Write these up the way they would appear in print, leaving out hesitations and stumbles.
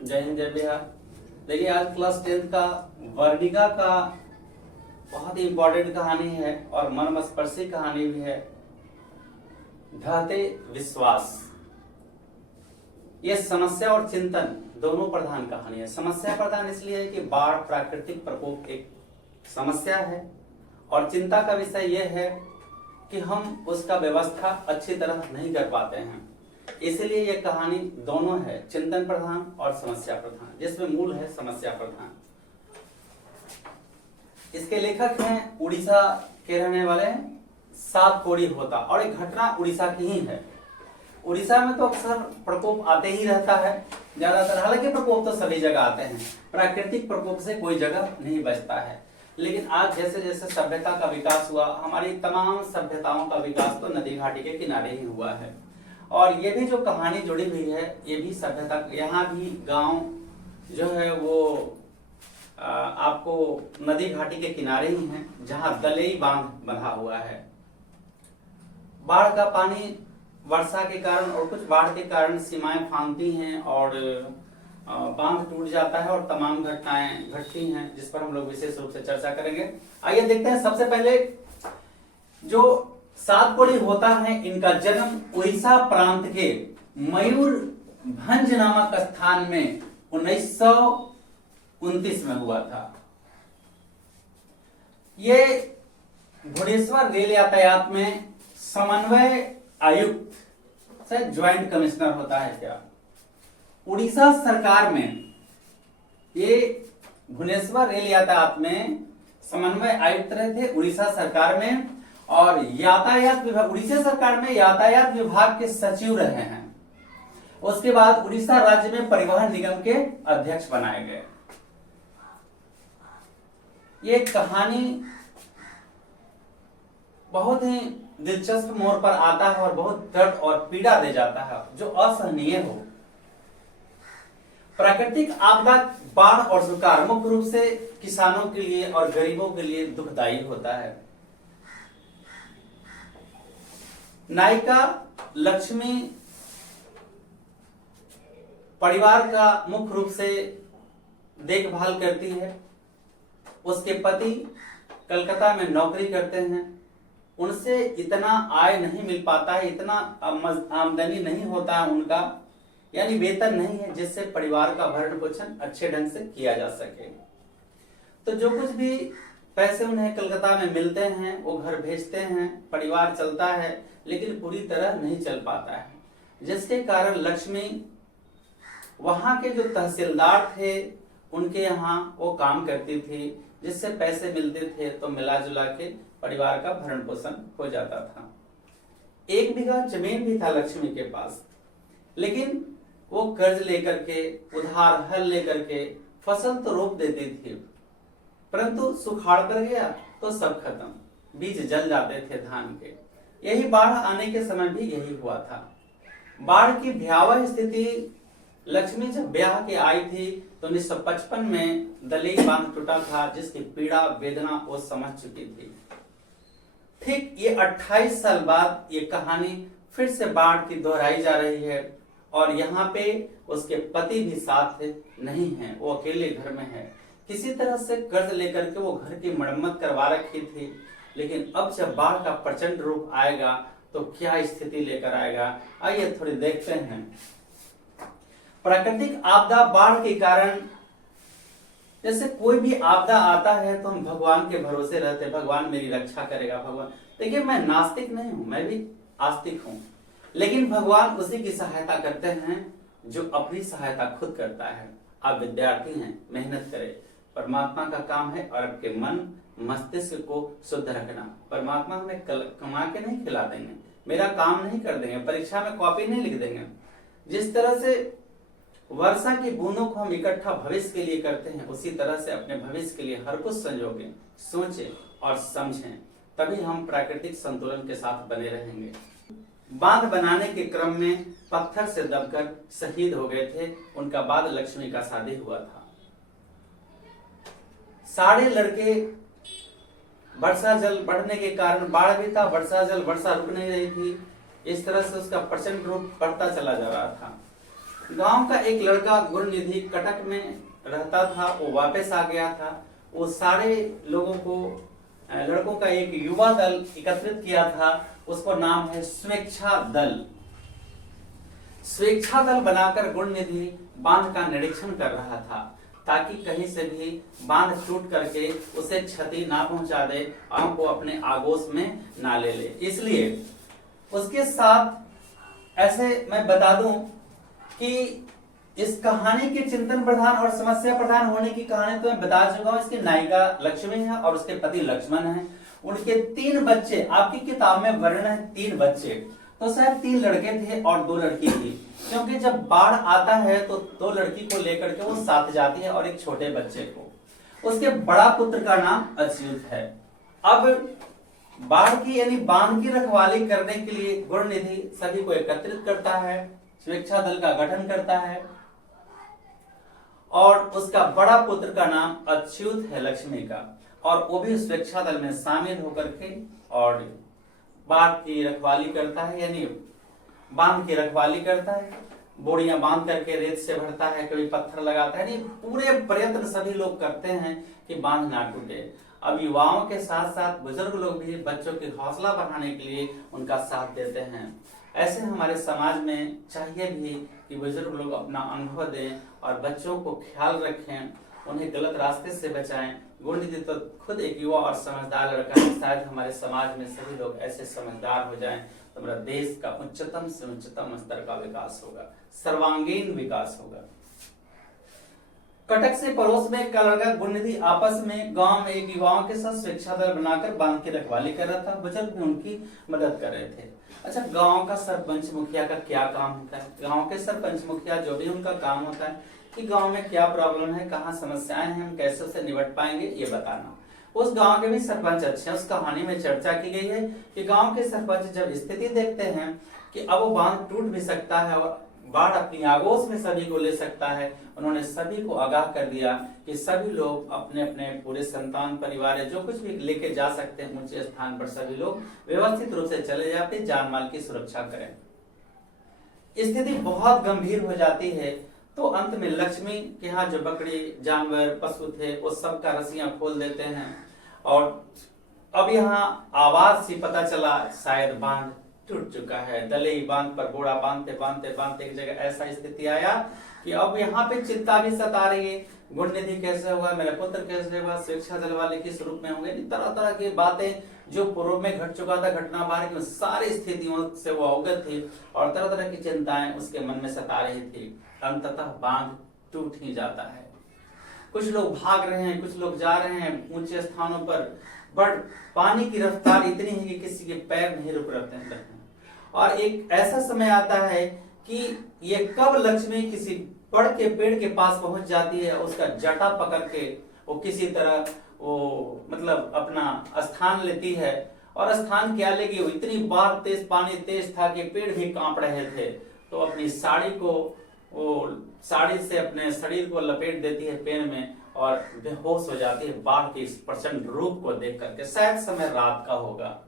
जय हिंद जय बिहार। देखिए आज क्लास 10th का वर्णिका का बहुत ही इम्पोर्टेंट कहानी है और मर्मस्पर्शी कहानी भी है। ढहते विश्वास। ये समस्या और चिंतन दोनों प्रधान कहानी है। समस्या प्रधान इसलिए है कि बाढ़ प्राकृतिक प्रकोप एक समस्या है और चिंता का विषय यह है कि हम उसका व्यवस्था अच्छी तरह नहीं कर पाते हैं। इसलिए ये कहानी दोनों है, चिंतन प्रधान और समस्या प्रधान, जिसमें मूल है समस्या प्रधान। इसके लेखक हैं उड़ीसा के रहने वाले सात कोड़ी होता और एक घटना उड़ीसा की ही है। उड़ीसा में तो अक्सर प्रकोप आते ही रहता है ज्यादातर, हालांकि प्रकोप तो सभी जगह आते हैं, प्राकृतिक प्रकोप से कोई जगह नहीं बचता है। लेकिन आज जैसे जैसे सभ्यता का विकास हुआ, हमारी तमाम सभ्यताओं का विकास तो नदी घाटी के किनारे ही हुआ है। और ये भी जो कहानी जुड़ी हुई है, ये भी सभ्यता, यहाँ भी गांव जो है वो आपको नदी घाटी के किनारे ही हैं, जहां दलई बांध बंधा हुआ है। बाढ़ का पानी वर्षा के कारण और कुछ बाढ़ के कारण सीमाएं फांगती हैं और बांध टूट जाता है और तमाम घटनाएं घटती हैं, जिस पर हम लोग विशेष रूप से चर्चा करेंगे। आइए देखते हैं। सबसे पहले जो सात कोड़ी होता है, इनका जन्म उड़ीसा प्रांत के मयूरभंज नामक स्थान में 1929 में हुआ था। ये भुवनेश्वर रेल यातायात में समन्वय आयुक्त से ज्वाइंट कमिश्नर होता है क्या। उड़ीसा सरकार में ये भुवनेश्वर रेल यातायात में समन्वय आयुक्त रहे थे उड़ीसा सरकार में, और यातायात विभाग, उड़ीसा सरकार में यातायात विभाग के सचिव रहे हैं। उसके बाद उड़ीसा राज्य में परिवहन निगम के अध्यक्ष बनाए गए। ये कहानी बहुत ही दिलचस्प मोड़ पर आता है और बहुत दर्द और पीड़ा दे जाता है जो असहनीय हो। प्राकृतिक आपदा, बाढ़ और सुखाड़ मुख्य रूप से किसानों के लिए और गरीबों के लिए दुखदायी होता है। नायिका लक्ष्मी परिवार का मुख्य रूप से देखभाल करती है। उसके पति कलकत्ता में नौकरी करते हैं, उनसे इतना आय नहीं मिल पाता है, इतना आमदनी नहीं होता है उनका, यानी वेतन नहीं है जिससे परिवार का भरण पोषण अच्छे ढंग से किया जा सके। तो जो कुछ भी पैसे उन्हें कलकत्ता में मिलते हैं वो घर भेजते हैं, परिवार चलता है, लेकिन पूरी तरह नहीं चल पाता है, जिसके कारण लक्ष्मी वहां के जो तहसीलदार थे उनके यहाँ वो काम करती थी, जिससे पैसे मिलते थे तो मिला जुला के परिवार का भरण पोषण हो जाता था। 1 बीघा जमीन भी था लक्ष्मी के पास, लेकिन वो कर्ज लेकर के, उधार हल लेकर के फसल तो रोप देती थी, परंतु सुखाड़ कर गया तो सब खत्म, बीज जल जाते थे धान के। यही बाढ़ आने के समय भी यही हुआ था। बाढ़ की भयावह स्थिति लक्ष्मी जब ब्याह के आई थी तो 1955 में दलई बांध टूटा था, जिसकी पीड़ा वेदना वो समझ चुकी थी। ठीक ये 28 साल बाद ये कहानी फिर से बाढ़ की दोहराई जा रही है और यहाँ पे उसके पति भी साथ नहीं है, वो अकेले घर में है। किसी तरह से कर्ज लेकर के वो घर की मरम्मत करवा रखी थी, लेकिन अब जब बाढ़ का प्रचंड रूप आएगा तो क्या स्थिति लेकर आएगा, आइए थोड़ी देखते हैं। प्राकृतिक आपदा, बाढ़ के कारण जैसे कोई भी आपदा आता है तो हम भगवान के भरोसे रहते, भगवान मेरी रक्षा करेगा, भगवान। देखिए मैं नास्तिक नहीं हूं, मैं भी आस्तिक हूं, लेकिन भगवान उसी की सहायता करते हैं जो अपनी सहायता खुद करता है। आप विद्यार्थी हैं, मेहनत करें, परमात्मा का काम है और आपके मन मस्तिष्क को शुद्ध रखना। परमात्मा हमें कमा के नहीं खिला देंगे, मेरा काम नहीं कर देंगे, परीक्षा में कॉपी नहीं लिख देंगे। जिस तरह से वर्षा की बूंदों को हम इकट्ठा भविष्य के लिए करते हैं, उसी तरह से अपने भविष्य के लिए हर कुछ संजोगे, सोचें और समझें, तभी हम प्राकृतिक संतुलन के साथ बने रहेंगे। बांध बनाने के क्रम में पत्थर से दबकर शहीद हो गए थे। उनका बाद लक्ष्मी का शादी हुआ था। सारे लड़के, वर्षा जल बढ़ने के कारण बाढ़ भी था, वर्षा रुक नहीं रही थी, इस तरह से उसका प्रचंड रूप बढ़ता चला जा रहा था। गांव का एक लड़का गुणनिधि कटक में रहता था, वो वापस आ गया था। वो सारे लोगों को, लड़कों का एक युवा दल एकत्रित किया था, उसका नाम है स्वेच्छा दल। स्वेच्छा दल बनाकर गुणनिधि बांध का निरीक्षण कर रहा था, ताकि कहीं से भी बांध टूट करके उसे क्षति ना पहुंचा दे और वो अपने आगोश में ना ले ले। इसलिए उसके साथ ऐसे मैं बता दूं कि इस कहानी के चिंतन प्रधान और समस्या प्रधान होने की कहानी तो मैं बता चुका हूं। इसकी नायिका लक्ष्मी है और उसके पति लक्ष्मण है। उनके 3 बच्चे, आपकी किताब में वर्णन है 3 बच्चे, तो शायद 3 लड़के थे और 2 लड़की थी, क्योंकि जब बाढ़ आता है तो 2 लड़की को लेकर के वो साथ जाती है और एक छोटे बच्चे को। उसके बड़ा पुत्र का नाम अच्युत है। अब बाढ़ की यानी बांध की रखवाली करने के लिए गुणनिधि सभी को एकत्रित करता है, स्वेच्छा दल का गठन करता है और उसका बड़ा पुत्र का नाम अच्युत है लक्ष्मी का, और वो भी स्वेच्छा दल में शामिल होकर के और बाढ़ की रखवाली करता है, यानी बांध की रखवाली करता है। बोरियां बांध करके रेत से भरता है, कभी पत्थर लगाता है, यानी पूरे प्रयत्न सभी लोग करते हैं कि बांध ना टूटे। अब युवाओं के साथ साथ बुजुर्ग लोग भी बच्चों की हौसला बढ़ाने के लिए उनका साथ देते हैं। ऐसे हमारे समाज में चाहिए भी कि बुजुर्ग लोग अपना अनुभव दें और बच्चों को ख्याल रखें, उन्हें गलत रास्ते से बचाएं। गुणनिधि तो खुद एक युवा और समझदार लड़का है। शायद हमारे समाज में सभी लोग ऐसे समझदार हो जाएं तो हमारा देश का उच्चतम से उच्चतम स्तर का विकास होगा, सर्वांगीण विकास होगा। कटक से पड़ोस में एक लड़का गुणनिधि आपस में गांव में एक युवाओं के साथ स्वेच्छा दल बनाकर बांध की रखवाली कर रहा था। बुजुर्ग भी उनकी मदद कर रहे थे। अच्छा, गांव का सरपंच मुखिया का क्या काम होता है? गांव के सरपंच मुखिया जो भी उनका काम होता है कि गांव में क्या प्रॉब्लम है, कहाँ समस्याएं हैं, हम कैसे उसे निपट पाएंगे, ये बताना। उस गांव के भी सरपंच अच्छे हैं। उस कहानी में चर्चा की गई है कि गांव के सरपंच जब स्थिति देखते हैं कि अब वो बांध टूट भी सकता है और बाढ़ अपनी आगोश में सभी को ले सकता है, उन्होंने सभी को आगाह कर दिया कि सभी लोग अपने अपने पूरे संतान परिवार जो कुछ भी लेके जा सकते हैं ऊंचे स्थान पर सभी लोग व्यवस्थित रूप से चले जाते, जान माल की सुरक्षा करें। स्थिति बहुत गंभीर हो जाती है तो अंत में लक्ष्मी के यहाँ जो बकरी जानवर पशु थे वो सब का रस्सियां खोल देते हैं और अब यहाँ आवाज से पता चला शायद बांध टूट चुका है। दलई बांध पर बोरा बांधते बांधते बांधते एक जगह ऐसा स्थिति आया कि अब यहाँ पे चिंता भी सता रही है, गुणनिधि कैसे होगा, मेरा पुत्र कैसे होगा, स्वेच्छा दल वाले किस रूप में होंगे, तरह तरह की बातें जो पूर्व में घट चुका था घटना बारे में सारी स्थितियों से वो अवगत थी और तरह तरह की चिंताएं उसके मन में सता रही थी। अंततः बांध टूट ही जाता है। कुछ लोग भाग रहे हैं, कुछ लोग जा रहे हैं ऊंचे स्थानों पर, बट पानी की रफ्तार इतनी है कि किसी के पैर नहीं रुक रहते हैं और एक ऐसा समय आता है कि ये कब लक्ष्मी किसी बड़ के पेड़ के पास पहुंच जाती है, उसका जटा पकड़ के वो किसी तरह वो मतलब अपना स्थान लेती है। और स्थान क्या लेगी, वो इतनी बार तेज पानी तेज था कि पेड़ भी कांप रहे थे, तो अपनी साड़ी को वो साड़ी से अपने शरीर को लपेट देती है पेन में और बेहोश हो जाती है बाढ़ के इस प्रचंड रूप को देख करके। शायद समय रात का होगा।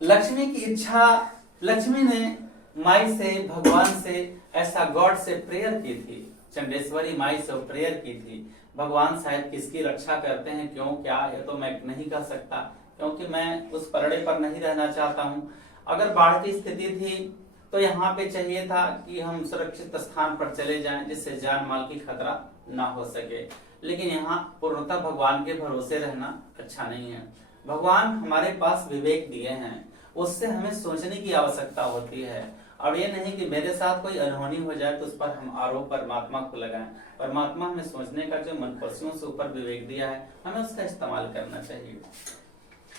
लक्ष्मी की इच्छा, लक्ष्मी ने माई से भगवान से ऐसा गॉड से प्रेयर की थी, चंडेश्वरी माई से प्रेयर की थी। भगवान शायद किसकी रक्षा करते हैं, क्यों क्या है तो मैं नहीं कह सकता, क्योंकि मैं उस परड़े पर नहीं रहना चाहता हूँ। अगर बाढ़ की स्थिति थी तो यहाँ पे चाहिए था कि हम सुरक्षित स्थान पर चले जाएं जिससे जान माल की खतरा ना हो सके, लेकिन यहाँ पूर्णतः भगवान के भरोसे रहना अच्छा नहीं है। भगवान हमारे पास विवेक दिए हैं, उससे हमें सोचने की आवश्यकता होती है और ये नहीं कि मेरे साथ कोई अनहोनी हो जाए तो उस पर हम आरोप परमात्मा को लगाएं। परमात्मा हमें सोचने का जो मनपसियों से ऊपर विवेक दिया है, हमें उसका इस्तेमाल करना चाहिए।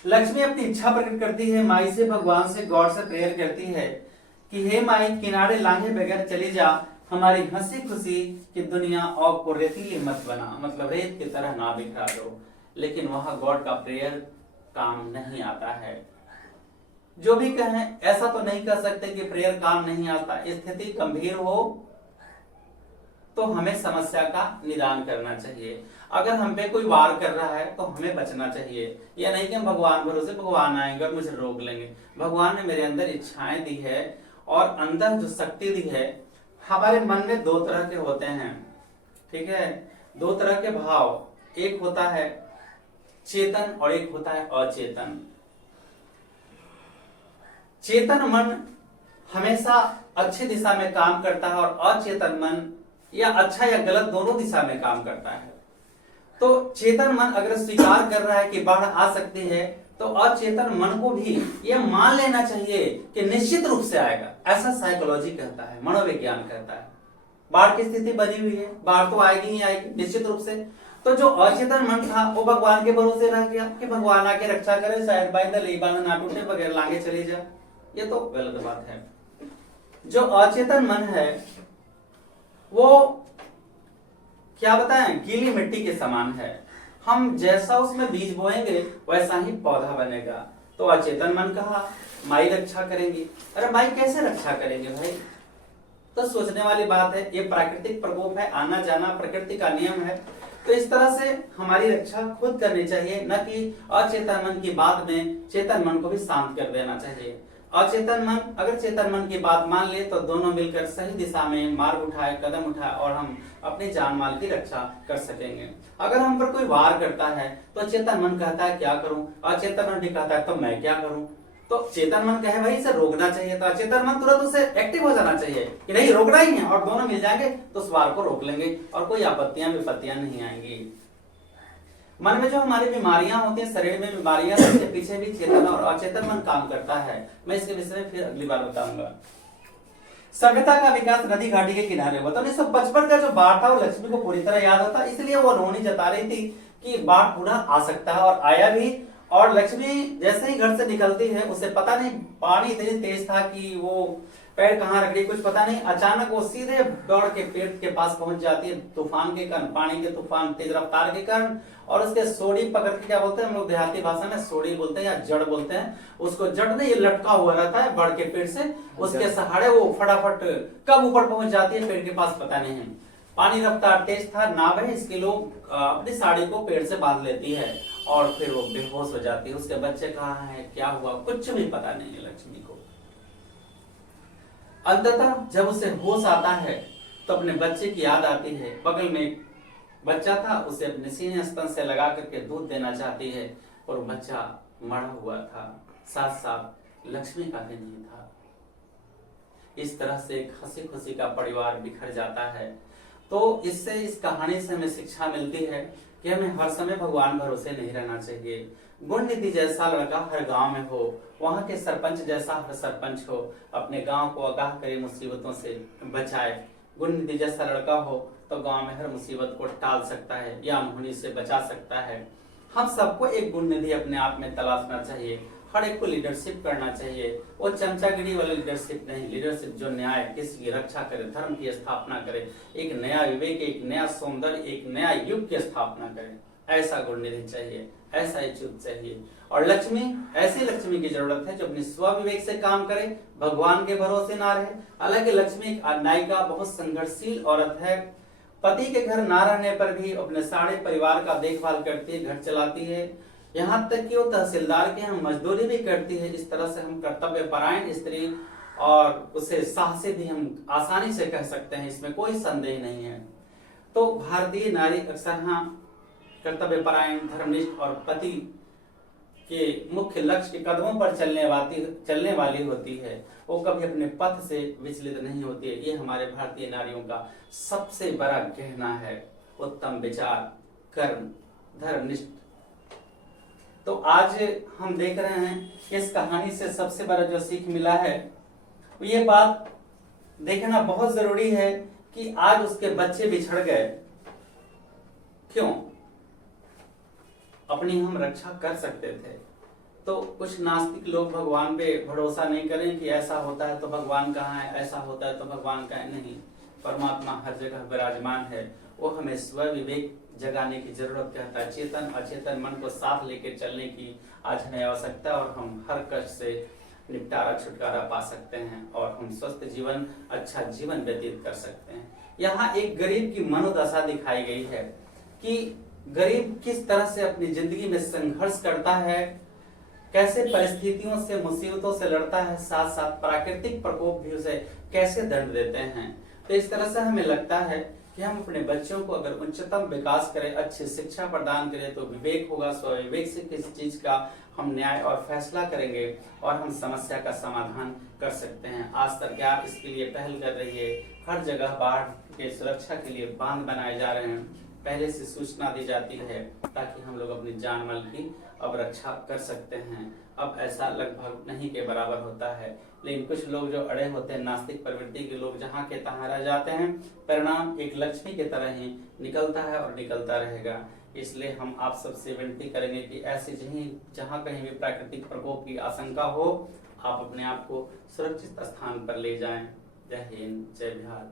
लक्ष्मी अपनी इच्छा प्रकट करती है, माई से भगवान से गॉड से प्रेयर करती है कि हे माई, किनारे लांघे बगैर चली जा, हमारी हंसी खुशी की दुनिया और को रेतीली मत बना, मतलब रेत की तरह ना बिखरा दो। लेकिन वहां गॉड का प्रेयर काम नहीं आता है। जो भी कहें ऐसा तो नहीं कह सकते कि प्रेयर काम नहीं आता। स्थिति गंभीर हो तो हमें समस्या का निदान करना चाहिए। अगर हम पे कोई वार कर रहा है तो हमें बचना चाहिए। यह नहीं कि हम भगवान भरोसे भगवान आएंगे और मुझे रोक लेंगे। भगवान ने मेरे अंदर इच्छाएं दी है और अंदर जो शक्ति दी है, हमारे मन में दो तरह के होते हैं, ठीक है, दो तरह के भाव, एक होता है चेतन और एक होता है अचेतन। चेतन मन हमेशा अच्छी दिशा में काम करता है और अचेतन मन या अच्छा या गलत दोनों दिशा में काम करता है। तो चेतन मन अगर स्वीकार कर रहा है कि बाढ़ आ सकती है, तो अचेतन मन को भी यह मान लेना चाहिए कि निश्चित रूप से आएगा। ऐसा साइकोलॉजी कहता है, मनोविज्ञान कहता है। बाढ़ की स्थिति बनी हुई है, बाढ़ तो आएगी ही आएगी निश्चित रूप से। तो जो अचेतन मन था वो भगवान के भरोसे रह गया कि भगवान आके रक्षा करे, शायद बांध ना टूटे, बगैर लांगे चली जाए। ये तो गलत बात है। जो अचेतन मन है वो क्या बताएं, गीली मिट्टी के समान है। हम जैसा उसमें बीज बोएंगे वैसा ही पौधा बनेगा। तो अचेतन मन कहा माई रक्षा करेंगी। अरे माई कैसे रक्षा करेंगे भाई? तो सोचने वाली बात है। ये प्राकृतिक प्रकोप है, आना जाना प्रकृति का नियम है। तो इस तरह से हमारी रक्षा खुद करनी चाहिए, न कि अचेतन मन की बात में चेतन मन को भी शांत कर देना चाहिए। अचेतन मन अगर चेतन मन की बात मान ले तो दोनों मिलकर सही दिशा में मार्ग उठाए, कदम उठाए और हम अपने जान माल की रक्षा कर सकेंगे। अगर हम पर कोई वार करता है तो चेतन मन कहता है क्या करूं, अचेतन मन भी कहता है तो मैं क्या करूं। तो चेतन मन कहे भाई इसे रोकना चाहिए, तो अचेतन मन तुरंत उसे एक्टिव हो जाना चाहिए कि नहीं रोकना ही है, और दोनों मिल जाएंगे तो उस वार को रोक लेंगे और कोई आपत्तियां विपत्तियां नहीं आएंगी। मन में जो हमारी बीमारियां होती हैं, शरीर में बीमारियां, उसके पीछे भी चेतन और अचेतन मन काम करता है। मैं इसके विषय में फिर अगली बार बताऊंगा। सभ्यता का विकास नदी घाटी के किनारे हुआ। तो 1955 का जो बाढ़ था वो लक्ष्मी को पूरी तरह याद होता, इसलिए वो रोनी जता रही थी कि बाढ़ पुनः आ सकता है, और आया भी। और लक्ष्मी जैसे ही घर से निकलती है उसे पता नहीं पानी इतनी तेज था कि वो पैर कहाँ रख गई कुछ पता नहीं, अचानक वो सीधे दौड़ के पेड़ के पास पहुंच जाती है तूफान के कारण, पानी के तूफान तेज रफ्तार के कारण। और उसके सोड़ी पकड़ के, क्या बोलते हैं हम लोग देहाती भाषा में सोड़ी बोलते हैं या जड़ बोलते हैं, उसको जड़ ने ये लटका हुआ रहता है बड़ के पेड़ से, उसके सहारे वो फटाफट कब ऊपर पहुंच जाती है पेड़ के पास पता नहीं है। पानी रफ्तार तेज था, नाव है, इसके लोग अपनी साड़ी को पेड़ से बांध लेती है और फिर वो बेहोश हो जाती है। उसके बच्चे कहाँ हैं, क्या हुआ, कुछ भी पता नहीं है लक्ष्मी को। अंततः जब उसे होश आता है तो अपने बच्चे की याद आती है। बगल में एक बच्चा था, उसे अपने सीने स्तन से लगा करके दूध देना चाहती है, और बच्चा मरा हुआ था, साथ साथ लक्ष्मी का भी नहीं था। इस तरह से एक हंसी खुशी का परिवार बिखर जाता है। तो इससे, इस कहानी से हमें शिक्षा मिलती है कि हमें हर समय भगवान भरोसे नहीं रहना चाहिए। गुणनिधि जैसा लड़का हर गांव में हो, वहां के सरपंच जैसा हर सरपंच हो, अपने गांव को आगाह करे, मुसीबतों से बचाए। गुणनिधि जैसा लड़का हो तो गांव में हर मुसीबत को टाल सकता है या अनहोनी से बचा सकता है। हम सबको एक गुणनिधि अपने आप में तलाशना चाहिए, हर एक को लीडरशिप करना चाहिए। वो चमचागिरी वाली लीडरशिप नहीं, लीडरशिप जो न्याय, किसी की रक्षा करे, धर्म की स्थापना करे, एक नया विवेक, एक नया सौंदर्य, एक नया युग की स्थापना करे, ऐसा गुणनिधि चाहिए, ऐसा युग चाहिए। और लक्ष्मी, ऐसी लक्ष्मी की जरूरत है जो अपनी स्व विवेक से काम करे, भगवान के भरोसे ना रहे। हालांकि लक्ष्मी एक नायिका, बहुत संघर्षशील औरत है, पति के घर ना रहने पर भी अपने सारे परिवार का देखभाल करती है, घर चलाती है, यहाँ तक कि वो तहसीलदार के यहाँ मजदूरी भी करती है। इस तरह से हम कर्तव्य परायण स्त्री, और उसे साहसी भी हम आसानी से कह सकते हैं, इसमें कोई संदेह नहीं है। तो भारतीय नारी अक्सर कर्तव्य परायण, धर्मनिष्ठ और पति के मुख्य लक्ष्य के कदमों पर चलने वाली होती है। वो कभी अपने पथ से विचलित नहीं होती है। ये हमारे भारतीय नारियों का सबसे बड़ा गहना है, उत्तम विचार, कर्म, धर्मनिष्ठ। तो आज हम देख रहे हैं इस कहानी से सबसे बड़ा जो सीख मिला है, ये बात देखना बहुत जरूरी है कि आज उसके बच्चे बिछड़ गए, क्यों? अपनी हम रक्षा कर सकते थे। तो कुछ नास्तिक लोग भगवान पे भरोसा नहीं करें कि ऐसा होता है तो भगवान कहाँ है, ऐसा होता है तो भगवान कहाँ है। नहीं, परमात्मा हर जगह विराजमान है। वो हमें स्व विवेक जगाने की जरूरत कहता है, चेतन अचेतन मन को साथ लेकर चलने की आज हमें आवश्यकता, और हम हर कष्ट से निपटारा, छुटकारा पा सकते हैं और हम स्वस्थ जीवन, अच्छा जीवन व्यतीत कर सकते हैं। यहाँ एक गरीब की मनोदशा दिखाई गई है कि गरीब किस तरह से अपनी जिंदगी में संघर्ष करता है, कैसे परिस्थितियों से, मुसीबतों से लड़ता है, साथ साथ प्राकृतिक प्रकोप भी उसे कैसे दंड देते हैं। तो इस तरह से हमें लगता है कि हम अपने बच्चों को अगर उच्चतम विकास करें, अच्छी शिक्षा प्रदान करें, तो विवेक होगा, स्वविवेक से किसी चीज का हम न्याय और फैसला करेंगे और हम समस्या का समाधान कर सकते हैं। आज सरकार इसके लिए पहल कर रही है, हर जगह बाढ़ के सुरक्षा के लिए बांध बनाए जा रहे हैं, पहले से सूचना दी जाती है ताकि हम लोग अपनी जान माल की अब रक्षा कर सकते हैं। अब ऐसा लगभग नहीं के बराबर होता है, लेकिन कुछ लोग जो अड़े होते हैं, नास्तिक प्रवृत्ति के लोग, जहाँ के तहाँ रह जाते हैं, परिणाम एक लक्ष्मी की तरह ही निकलता है और निकलता रहेगा। इसलिए हम आप सबसे विनती करेंगे कि ऐसी जहाँ कहीं भी प्राकृतिक प्रकोप की आशंका हो, आप अपने आप को सुरक्षित स्थान पर ले जाएं। जय हिंद, जय बिहार।